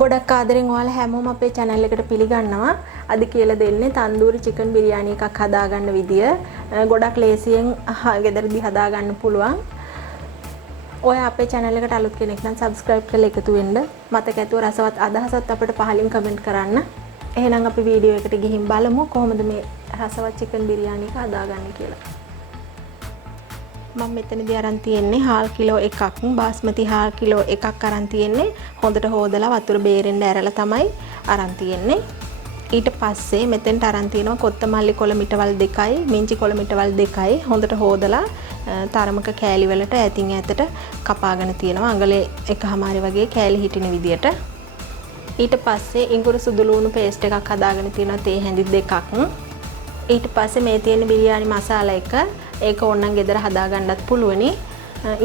ගොඩක් ආදරෙන් ඔයාලා හැමෝම අපේ channel එකට පිළිගන්නවා. අද කියලා දෙන්නේ තන්දූරි chicken biryani එකක් හදාගන්න විදිය. ගොඩක් ලේසියෙන් ගෙදරදී හදාගන්න පුළුවන්. ඔයා අපේ channel එකට අලුත් කෙනෙක් නම් subscribe කරලා එකතු වෙන්න. මතක ඇතුව රසවත් අදහසත් අපිට පහලින් comment කරන්න. එහෙනම් අපි වීඩියෝ එකට ගිහින් බලමු කොහොමද මේ රසවත් chicken biryani එක හදාගන්නේ කියලා. මම මෙතනදී අරන් තියෙන්නේ හාල් කිලෝ එකක් බාස්මති හාල් කිලෝ එකක් අරන් තියෙන්නේ හොඳට හොදලා වතුර බේරෙන්න ඇරලා තමයි අරන් තියෙන්නේ ඊට පස්සේ මෙතෙන්ට අරන් තියෙනවා කොත්තමල්ලි කොළ මිටවල් දෙකයි මිංචි කොළ මිටවල් දෙකයි හොඳට හොදලා තරමක කෑලි වලට ඇතින් ඇතට කපාගෙන තියෙනවා අඟලේ එකමාරි වගේ කෑලි හිටින විදියට ඊට පස්සේ ඉඟුරු සුදු ලුණු පේස්ට් එකක් හදාගෙන තියෙනවා තේ හැඳි දෙකක් ඊට පස්සේ මේ තියෙන බිරියානි මසාලා එක ඒක ඕනනම් ගෙදර හදා ගන්නත් පුළුවනි.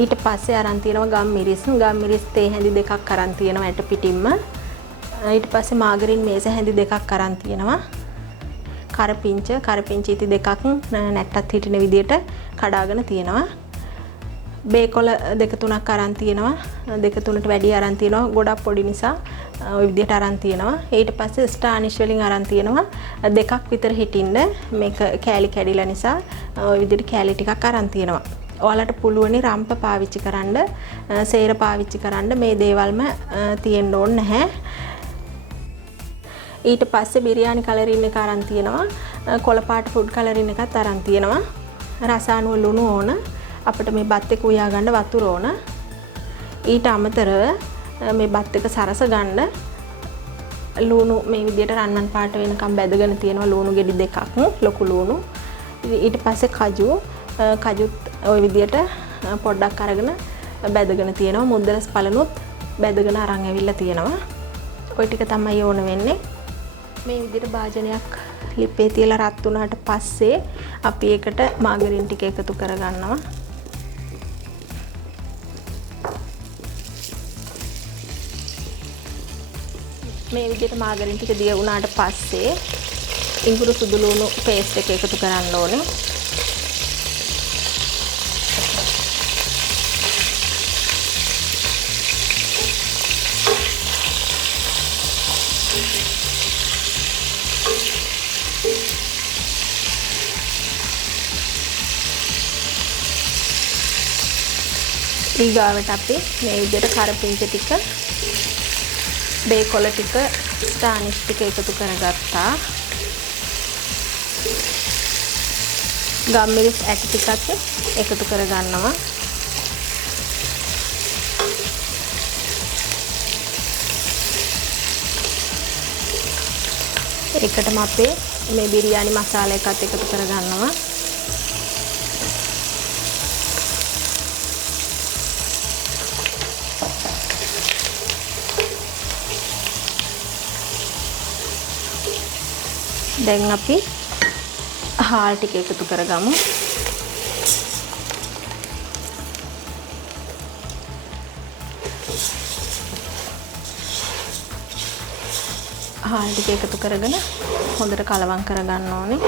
ඊට පස්සේ අරන් තියෙනවා ගම් මිරිස් තේ හැඳි දෙකක් අරන් තියෙනවා ඇට පිටින්ම. ඊට පස්සේ මාගරින් මේස හැඳි දෙකක් අරන් තියෙනවා. කරපිංච ඉති දෙකක් නැට්ටත් හිටින විදියට කඩාගෙන තියෙනවා. බේකොල දෙක තුනක් අරන් තියෙනවා. දෙක තුනට වැඩි අරන් තියෙනවා. ගොඩක් පොඩි නිසා ওই විදියට අරන් තියෙනවා. ඊට පස්සේ ස්ටානිෂ් වලින් අරන් තියෙනවා. දෙකක් විතර හිටින්න මේක කෑලි කැඩිලා නිසා ওই විදියට කෑලි ටිකක් අරන් තියෙනවා. ඔයාලට පුළුවනි රම්ප පාවිච්චි කරන්න, සේර පාවිච්චි කරන්න මේ දේවල්ම තියෙන්න ඕනේ නැහැ. ඊට පස්සේ බිරියානි කලරින් එක අරන් තියෙනවා. කොළ පාට ෆුඩ් කලරින් එකත් අරන් තියෙනවා. රස අනුව ලුණු ඕන. අපිට මේ බත් එක උයා ගන්න වතුර ඕන. ඊට අමතරව මේ බත් එක සරස ගන්න ලුණු මේ විදියට රන්වන් පාට වෙනකම් බැදගෙන තියෙනවා ලුණු ගෙඩි දෙකක් ලොකු ලුණු ඊට පස්සේ කජුත් ওই විදියට පොඩ්ඩක් අරගෙන බැදගෙන තියෙනවා මුද්දරස් පළනුත් බැදගෙන අරන් ඇවිල්ලා තියෙනවා ওই ටික තමයි ඕන වෙන්නේ මේ විදියට භාජනයක් ලිපේ තියලා රත් වුණාට පස්සේ අපි ඒකට මාගරින් ටික එකතු කරගන්නවා මේ විදිහට මාගරින් ටික දිය වුණාට පස්සේ ඉඟුරු සුදු ලුණු පේස්ට් එක එකතු කරන්න ඕනේ. ඊගාවට අපි මේ විදිහට කරපිංච ටික බේකොල ටික ස්ටානිෂ් ටික එකතු කරගත්තා. ගම් මිරිස් ඇට ටිකත් එකතු කරගන්නවා. ඒකටම අපේ මේ බිරියානි මසාලා එකත් එකතු කරගන්නවා. දැන් අපි හාල් ටික එකතු කරගමු. හාල් ටික එකතු කරගෙන හොඳට කලවම් කරගන්න ඕනේ.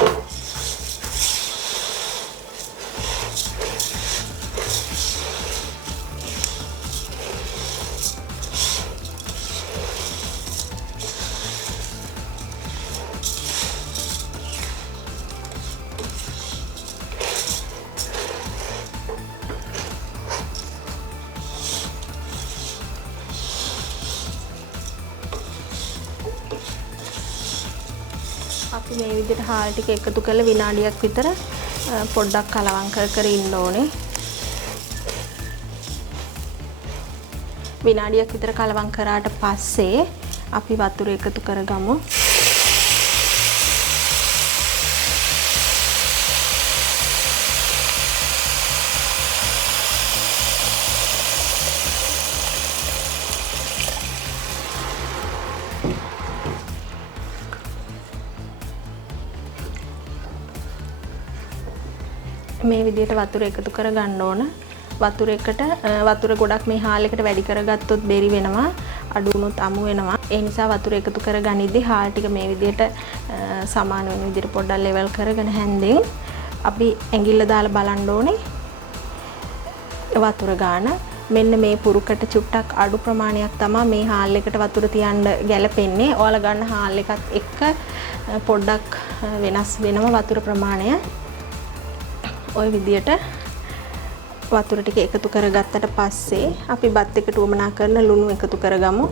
අපි මේ විදිහට හාල් ටික එකතු කරලා විනාඩියක් විතර පොඩ්ඩක් කලවම් කර ඉන්න ඕනේ. විනාඩියක් විතර කලවම් කරාට පස්සේ අපි වතුර එකතු කරගමු. මේ විදිහට වතුර එකතු කර ගන්න ඕන. වතුර ගොඩක් මේ හාල් එකට වැඩි කරගත්තොත් බෙරි වෙනවා. අඩු වුණොත් අමු වෙනවා. ඒ නිසා වතුර එකතු කරගනිද්දී හාල් ටික මේ විදිහට සමාන වෙන විදිහට පොඩ්ඩක් ලෙවල් කරගෙන හැන්දෙන් අපි ඇඟිල්ල දාලා බලන්න ඕනේ. වතුර ගාන මෙන්න මේ පුරුකට චුට්ටක් අඩු ප්‍රමාණයක් තමයි මේ හාල් එකට වතුර තියන්න ගැලපෙන්නේ. ඔයාලා ගන්න හාල් එකත් එක්ක පොඩ්ඩක් වෙනස් වෙනවා වතුර ප්‍රමාණය. ওই විදියට වතුර ටික එකතු කරගත්තට පස්සේ අපි බත් එකට උවමනා කරන ලුණු එකතු කරගමු.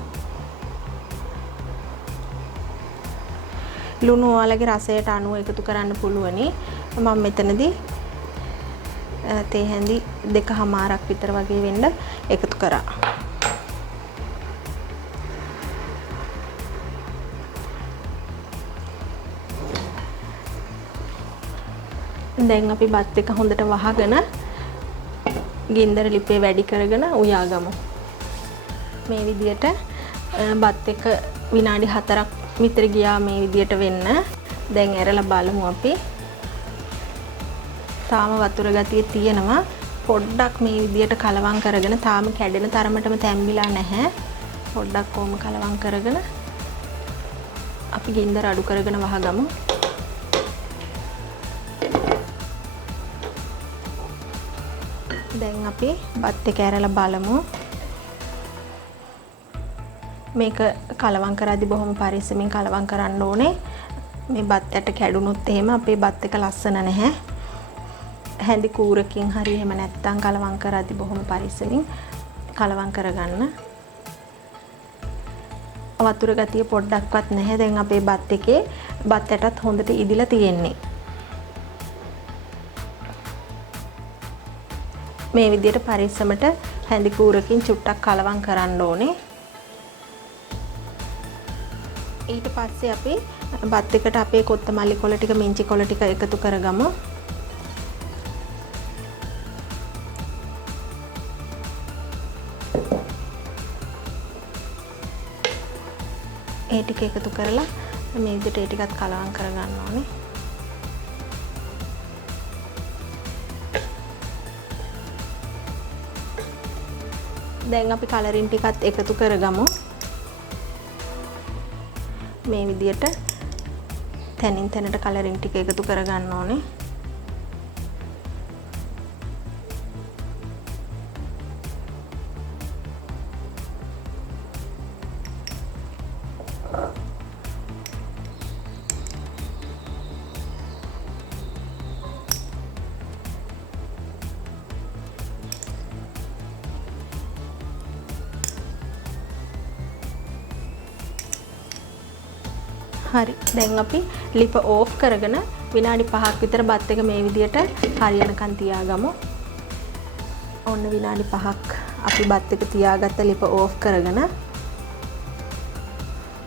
ලුණු ඔයාලගේ රසයට අනුව එකතු කරන්න පුළුවනි. මම මෙතනදී තේ හැඳි 2මාරක් විතර වගේ වෙන්න එකතු කරා. දැන් අපි බත් එක හොඳට වහගෙන ගින්දර ලිපේ වැඩි කරගෙන උයාගමු. මේ විදියට බත් එක විනාඩි 4ක් විතර ගියා මේ විදියට වෙන්න. දැන් ඇරලා බලමු අපි. තාම වතුර ගතිය තියෙනවා. පොඩ්ඩක් මේ විදියට කලවම් කරගෙන තාම කැඩෙන තරමටම තැම්බිලා නැහැ. පොඩ්ඩක් කොහොම කලවම් කරගෙන අපි ගින්දර අඩු කරගෙන වහගමු. දැන් අපි බත් එක ඇරලා බලමු. මේක කලවම් කරද්දී බොහොම පරිස්සමින් කලවම් කරන්න ඕනේ. මේ බත් ඇට කැඩුනොත් එහෙම අපේ බත් එක ලස්සන නැහැ. හැඳි කූරකින් හරි එහෙම නැත්තම් කලවම් කරද්දී බොහොම පරිස්සමින් කලවම් කරගන්න. වතුර ගතිය පොඩ්ඩක්වත් නැහැ. දැන් අපේ බත් එකේ බත් ඇටත් හොඳට ඉදිලා තියෙන්නේ. මේ විදියට පරිස්සමට හැඳි කූරකින් චුට්ටක් කලවම් කරන්න ඕනේ. ඊට පස්සේ අපි බත් එකට අපේ කොත්තමල්ලි කොළ ටික මිංචි කොළ ටික එකතු කරගමු. ඒ ටික එකතු කරලා මේ විදිහට ඒ ටිකත් කලවම් කරගන්න ඕනේ. දැන් අපි කලරින් ටිකත් එකතු කරගමු. මේ විදිහට තනින් තැනට කලරින් ටික එකතු කරගන්න ඕනේ. හරි. දැන් අපි ලිප ඕෆ් කරගෙන විනාඩි 5ක් විතර බත් එක මේ විදියට හරියනකන් තියාගමු. ඔන්න විනාඩි 5ක් අපි බත් එක තියාගත්ත ලිප ඕෆ් කරගෙන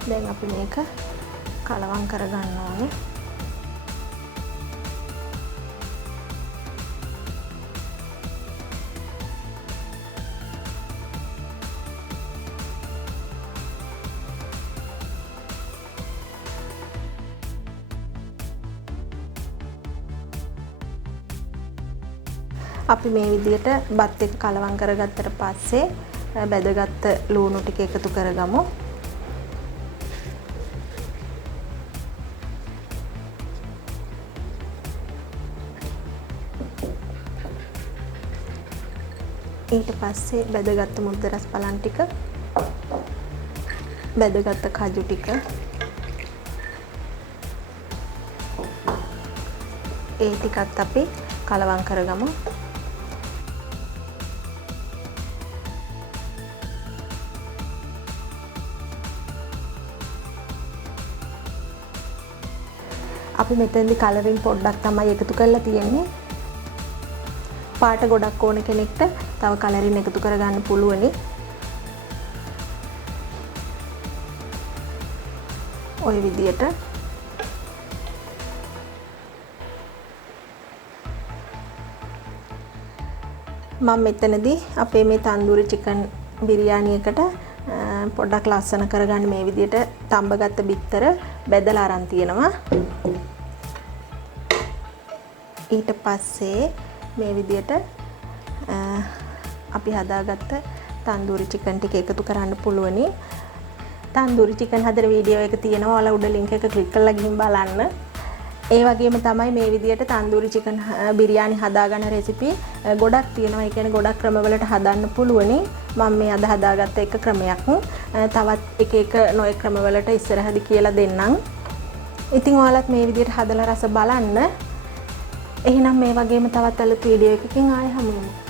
දැන් අපි මේක කලවම් කරගන්න ඕනේ. අපි මේ විදිහට බත් එක කලවම් කරගත්තට පස්සේ බැදගත්ත ලුණු ටික එකතු කරගමු. ඊට පස්සේ බැදගත්ත මුද්ද රස පලන් ටික, බැදගත්ත කජු ටික, ඒ ටිකත් අපි කලවම් කරගමු. අපි මෙතෙන්දී කලරින් පොඩ්ඩක් තමයි එකතු කරලා තියෙන්නේ. පාට ගොඩක් ඕන කෙනෙක්ට තව කලරින් එකතු කරගන්න පුළුවනි. ඔය විදියට මම මෙතනදී අපේ මේ තන්දූරි චිකන් බිරියානි එකට පොඩ්ඩක් ලස්සන කරගන්න මේ විදියට තඹගත්ත බිත්තර බෙදලා අරන් තියෙනවා. ඊට පස්සේ මේ විදියට අපි හදාගත්ත තන්දූරි චිකන් ටික එකතු කරන්න පුළුවනි. තන්දූරි චිකන් හදන වීඩියෝ එක තියෙනවා. ඔයාලා උඩ ලින්ක් එක ක්ලික් කරලා ගිහින් බලන්න. ඒ වගේම තමයි මේ විදියට තන්දූරි චිකන් බිරියානි හදාගන්න රෙසිපි ගොඩක් තියෙනවා. ඒ කියන්නේ ගොඩක් ක්‍රමවලට හදන්න පුළුවනි. මම මේ අද හදාගත්ත එක ක්‍රමයක්. තවත් එක නොයෙක් ක්‍රමවලට ඉස්සරහදී කියලා දෙන්නම්. ඉතින් ඔයාලත් මේ විදියට හදලා රස බලන්න. එහෙනම් මේ වගේම තවත් අලුත් වීඩියෝ එකකින් ආයෙ හමු වෙමු.